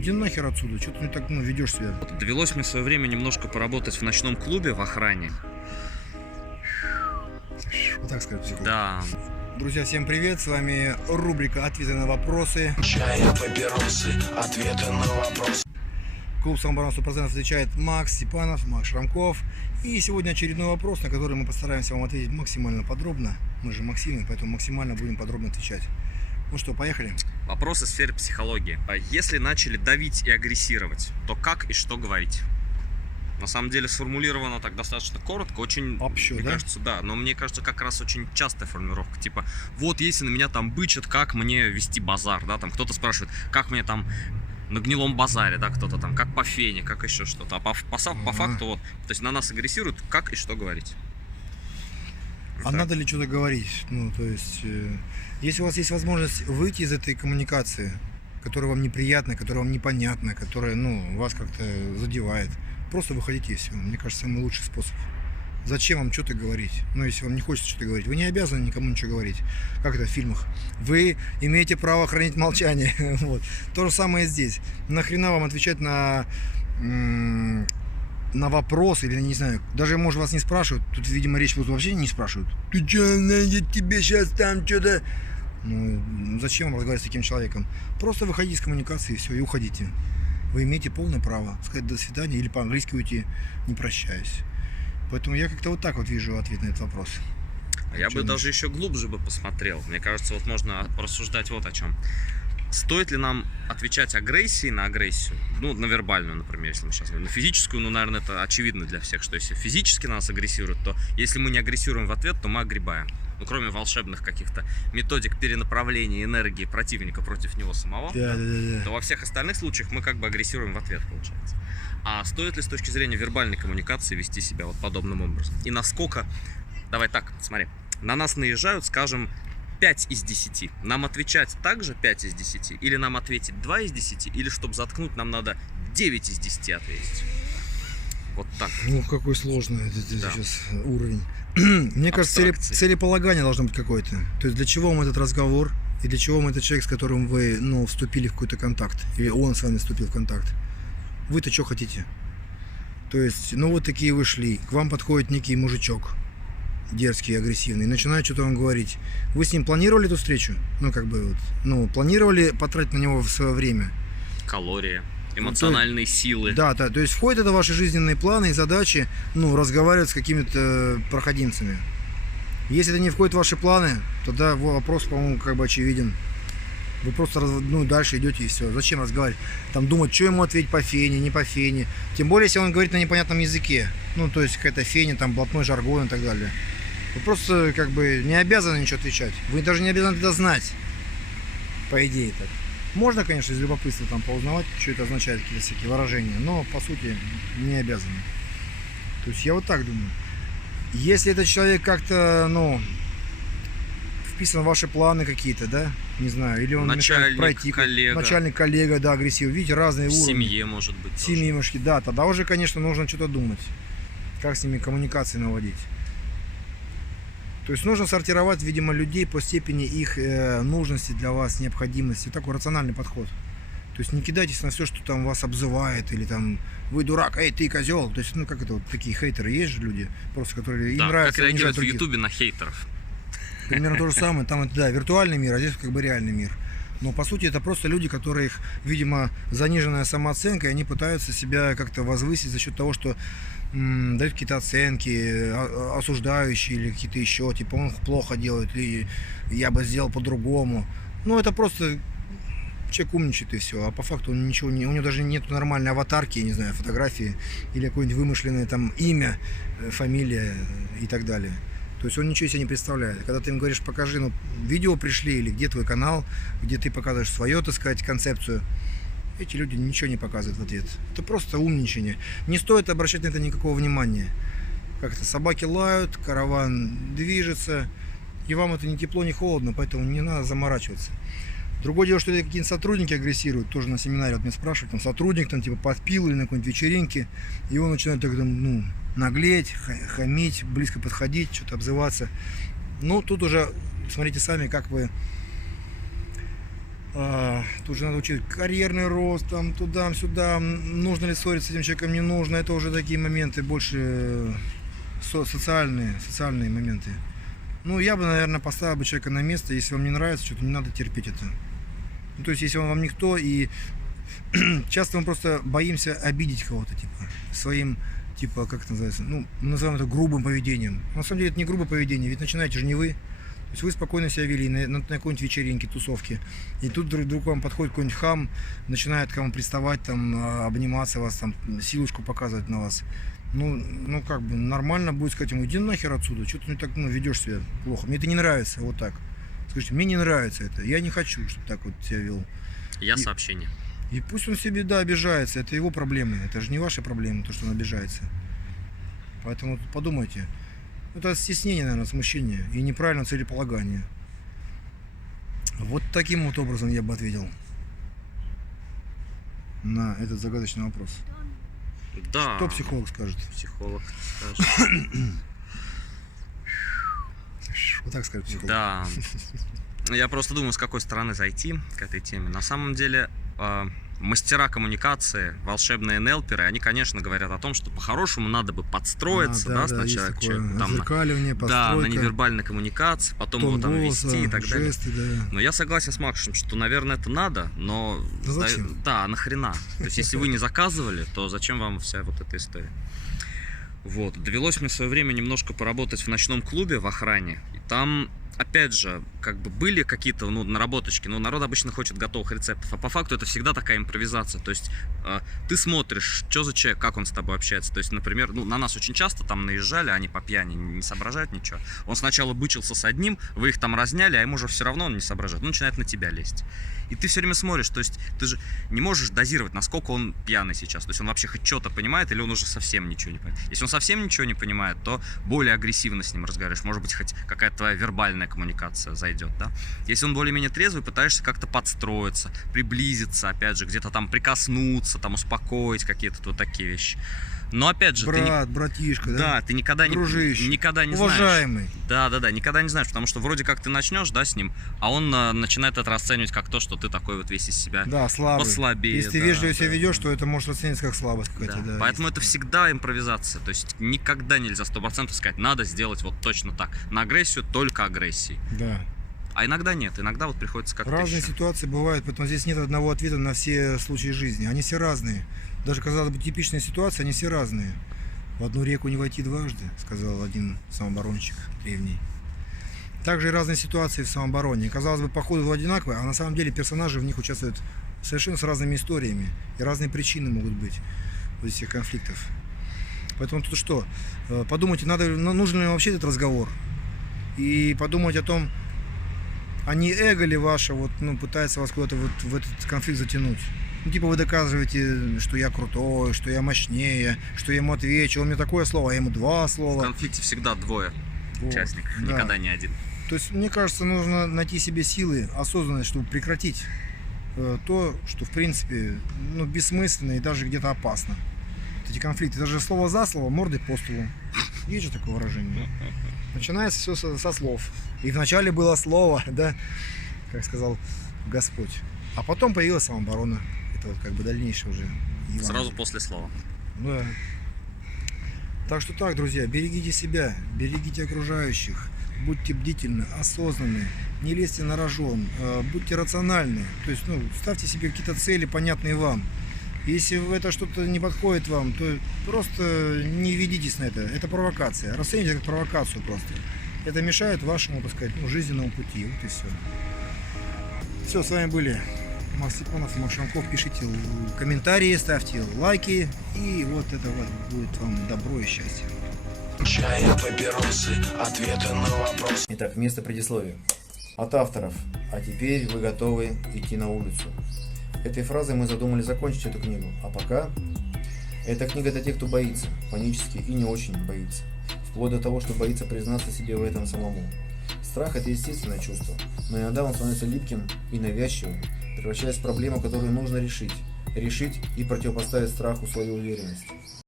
иди нахер отсюда, что ты так ведешь себя? Довелось мне в свое время немножко поработать в ночном клубе в охране. Вот так сказать, психолог. Да. Друзья, всем привет, с вами рубрика «Ответы на вопросы». Чая, папиросы, ответы на вопросы. Клуб «Самоборона 100%» отвечает Макс Степанов, Макс Шрамков. И сегодня очередной вопрос, на который мы постараемся вам ответить максимально подробно. Мы же Максимы, поэтому максимально будем подробно отвечать. Ну что, поехали? Вопросы в сфере психологии. Если начали давить и агрессировать, то как и что говорить? На самом деле сформулировано так достаточно коротко, очень, Общо, мне да? кажется, да, но мне кажется, как раз очень частая формулировка, типа, вот если на меня там бычат, как мне вести базар, да, там кто-то спрашивает, как мне там на гнилом базаре, да, кто-то там, как по фене, как еще что-то, а по факту вот, то есть на нас агрессируют, как и что говорить. А Так. надо ли что-то говорить? Ну, то есть, если у вас есть возможность выйти из этой коммуникации, которая вам неприятна, которая вам непонятна, которая, вас как-то задевает, просто выходите и все. Мне кажется, самый лучший способ. Зачем вам что-то говорить? Ну, если вам не хочется что-то говорить, вы не обязаны никому ничего говорить. Как это в фильмах? Вы имеете право хранить молчание. Вот. То же самое и здесь. Нахрена вам отвечать на вопрос, или не знаю, даже, может, вас не спрашивают, тут, видимо, речь вот вообще не спрашивают. Ты что, найдет тебе сейчас там что-то? Ну, зачем вам разговаривать с таким человеком? Просто выходите из коммуникации и все, и уходите. Вы имеете полное право сказать до свидания или по-английски уйти, не прощаясь. Поэтому я как-то вот так вот вижу ответ на этот вопрос. А я бы даже еще глубже бы посмотрел. Мне кажется, вот можно порассуждать вот о чем. Стоит ли нам отвечать агрессией на агрессию? Ну, на вербальную, например, если мы сейчас говорим. На физическую, наверное, это очевидно для всех, что если физически нас агрессируют, то если мы не агрессируем в ответ, то мы огребаем. Ну, кроме волшебных каких-то методик перенаправления энергии противника против него самого, то во всех остальных случаях мы как бы агрессируем в ответ, получается. А стоит ли с точки зрения вербальной коммуникации вести себя вот подобным образом? И насколько... Давай так, смотри. На нас наезжают, скажем, 5 из 10. Нам отвечать также 5 из 10? Или нам ответить 2 из 10? Или чтобы заткнуть, нам надо 9 из 10 ответить? Вот так. Ну, какой сложный это Да. сейчас уровень. Мне кажется, Абстракции. целеполагание должно быть какое-то. То есть для чего вам этот разговор, и для чего вам этот человек, с которым вы, вступили в какой-то контакт, или он с вами вступил в контакт. Вы-то что хотите? То есть, вот такие вы шли, к вам подходит некий мужичок, дерзкий, агрессивный, и начинает что-то вам говорить. Вы с ним планировали эту встречу? Планировали потратить на него свое время? Калории, эмоциональные силы. Да, то есть входит это в ваши жизненные планы и задачи, разговаривать с какими-то проходимцами. Если это не входит в ваши планы, тогда вопрос, по-моему, как бы очевиден. Вы просто дальше идете и все. Зачем разговаривать? Там думать, что ему ответить по фене, не по фене. Тем более, если он говорит на непонятном языке. То есть какая-то феня, там блатной жаргон и так далее. Вы просто как бы не обязаны ничего отвечать. Вы даже не обязаны это знать. По идее так. Можно, конечно, из любопытства там поузнавать, что это означает, какие-то всякие выражения, но по сути не обязаны. То есть я вот так думаю. Если этот человек как-то, вписан в ваши планы какие-то, да, не знаю, или он мешает пройти, начальник, коллега, да, агрессив, видите, разные В уровни. семье, может быть, тоже. Семьи, да, тогда уже, конечно, нужно что-то думать, как с ними коммуникации наводить. То есть нужно сортировать, видимо, людей по степени их нужности для вас, необходимости. Такой рациональный подход. То есть не кидайтесь на все, что там вас обзывает, или там вы дурак, эй, ты козел. То есть, как это, вот такие хейтеры есть же люди, просто которые им Да, нравится как реагируют унижать в других. Ютубе на хейтеров. Примерно то же самое. Там это, да, виртуальный мир, а здесь как бы реальный мир. Но по сути это просто люди, которых, видимо, заниженная самооценка, и они пытаются себя как-то возвысить за счет того, что дают какие-то оценки, осуждающие или какие-то еще, типа он плохо делает, или я бы сделал по-другому. Это просто человек умничает и все, а по факту он ничего не, у него даже нет нормальной аватарки, я не знаю, фотографии или какое-нибудь вымышленное там имя, фамилия и так далее. То есть он ничего себе не представляет. Когда ты им говоришь, покажи, видео пришли, или где твой канал, где ты показываешь свою, так сказать, концепцию, эти люди ничего не показывают в ответ. Это просто умничание. Не стоит обращать на это никакого внимания. Как-то собаки лают, караван движется, и вам это ни тепло, ни холодно, поэтому не надо заморачиваться. Другое дело, что какие-нибудь сотрудники агрессируют, тоже на семинаре меня спрашивают, там сотрудник там типа подпил или на какой-нибудь вечеринке, и он начинает так наглеть, хамить, близко подходить, что-то обзываться. Тут уже смотрите сами, как вы Тут же надо учить карьерный рост, там, туда-сюда, нужно ли ссориться с этим человеком, не нужно. Это уже такие моменты, больше социальные моменты. Ну, я бы, наверное, поставил бы человека на место, если вам не нравится, что-то не надо терпеть это. Ну, то есть, если он вам никто, и часто мы просто боимся обидеть кого-то, типа, своим, типа, как это называется, ну, мы называем это грубым поведением. Но на самом деле это не грубое поведение, ведь начинаете же не вы. То есть вы спокойно себя вели на какой-нибудь вечеринке, тусовке, и тут вдруг вам подходит какой-нибудь хам, начинает к вам приставать, там, обниматься вас, там, силушку показывать на вас. Ну, как бы, нормально будет сказать ему: иди нахер отсюда, что ты так, ведешь себя плохо, мне это не нравится, вот так. Скажите, мне не нравится это, я не хочу, чтобы так вот себя вел. Сообщение. И пусть он себе, да, обижается, это его проблемы, это же не ваши проблемы, то, что он обижается. Поэтому подумайте. Это стеснение, наверное, смущение и неправильное целеполагание. Вот таким вот образом я бы ответил на этот загадочный вопрос. Да. Что психолог скажет? Психолог скажет. Вот так скажет психолог. Да. Я просто думаю, с какой стороны зайти к этой теме. На самом деле, мастера коммуникации, волшебные нелперы, они, конечно, говорят о том, что по-хорошему надо бы подстроиться, сначала к человеку, там, на невербальной коммуникации, потом его там вести и так далее. Но я согласен с Максом, что, наверное, это надо, но нахрена? То есть, если вы не заказывали, то зачем вам вся вот эта история? Вот. Довелось мне в свое время немножко поработать в ночном клубе в охране, и там, опять же, как бы были какие-то наработочки, но народ обычно хочет готовых рецептов, а по факту это всегда такая импровизация. То есть ты смотришь, что за человек, как он с тобой общается. То есть, например, на нас очень часто там наезжали, они по пьяни не соображают ничего. Он сначала бычился с одним, вы их там разняли, а ему уже все равно он не соображает. Он начинает на тебя лезть. И ты все время смотришь, то есть ты же не можешь дозировать, насколько он пьяный сейчас. То есть он вообще хоть что-то понимает, или он уже совсем ничего не понимает. Если он совсем ничего не понимает, то более агрессивно с ним разговариваешь. Может быть, хоть какая-то твоя вербальная коммуникация зайдет, да? Если он более-менее трезвый, пытаешься как-то подстроиться, приблизиться, опять же, где-то там прикоснуться, там успокоить, какие-то вот такие вещи. Но опять же, братишка, да, ты никогда не уважаемый. знаешь. Да, никогда не знаешь, потому что вроде как ты начнешь, да, с ним, а он начинает это расценивать как то, что ты такой вот весь из себя послабее. Если ты вежливо себя ведешь, то это может расцениваться как слабость какая-то. Да. Поэтому это всегда импровизация. То есть никогда нельзя 100% сказать, надо сделать вот точно так. На агрессию только агрессией. Да. А иногда нет, иногда вот приходится как-то разные ситуации бывают, поэтому здесь нет одного ответа на все случаи жизни. Они все разные. Даже, казалось бы, типичные ситуации, они все разные. В одну реку не войти дважды, сказал один самооборонщик древний. Также и разные ситуации в самообороне. Казалось бы, по ходу одинаковые, а на самом деле персонажи в них участвуют совершенно с разными историями. И разные причины могут быть вот этих конфликтов. Поэтому тут что? Подумайте, нужен ли вообще этот разговор. И подумать о том, а не эго ли ваше пытается вас куда-то в этот конфликт затянуть. Типа вы доказываете, что я крутой, что я мощнее, что я ему отвечу. Он мне такое слово, а я ему два слова. В конфликте всегда двое участников, никогда не один. То есть, мне кажется, нужно найти себе силы, осознанность, чтобы прекратить то, что, в принципе, бессмысленно и даже где-то опасно. Эти конфликты. Даже слово за слово, мордой по столу. Есть же такое выражение. Начинается все со слов. И вначале было слово, да, как сказал Господь. А потом появилась самооборона. Это вот как бы дальнейшее уже. Сразу после слова. Да. Так что так, друзья, берегите себя, берегите окружающих, будьте бдительны, осознанны, не лезьте на рожон, будьте рациональны. То есть, ставьте себе какие-то цели, понятные вам. Если это что-то не подходит вам, то просто не ведитесь на это. Это провокация. Расцените это как провокацию просто. Это мешает вашему, так сказать, жизненному пути. Вот и все. Все, с вами были Макс Степанов и Макс Шамков. Пишите комментарии, ставьте лайки. И вот это вот будет вам добро и счастье. Чай, папиросы, ответы на вопросы. Итак, место предисловия. От авторов. А теперь вы готовы идти на улицу. Этой фразой мы задумали закончить эту книгу. А пока... Эта книга для тех, кто боится, панически и не очень боится. Вплоть до того, что боится признаться себе в этом самому. Страх – это естественное чувство, но иногда он становится липким и навязчивым, превращаясь в проблему, которую нужно решить. Решить и противопоставить страху свою уверенность.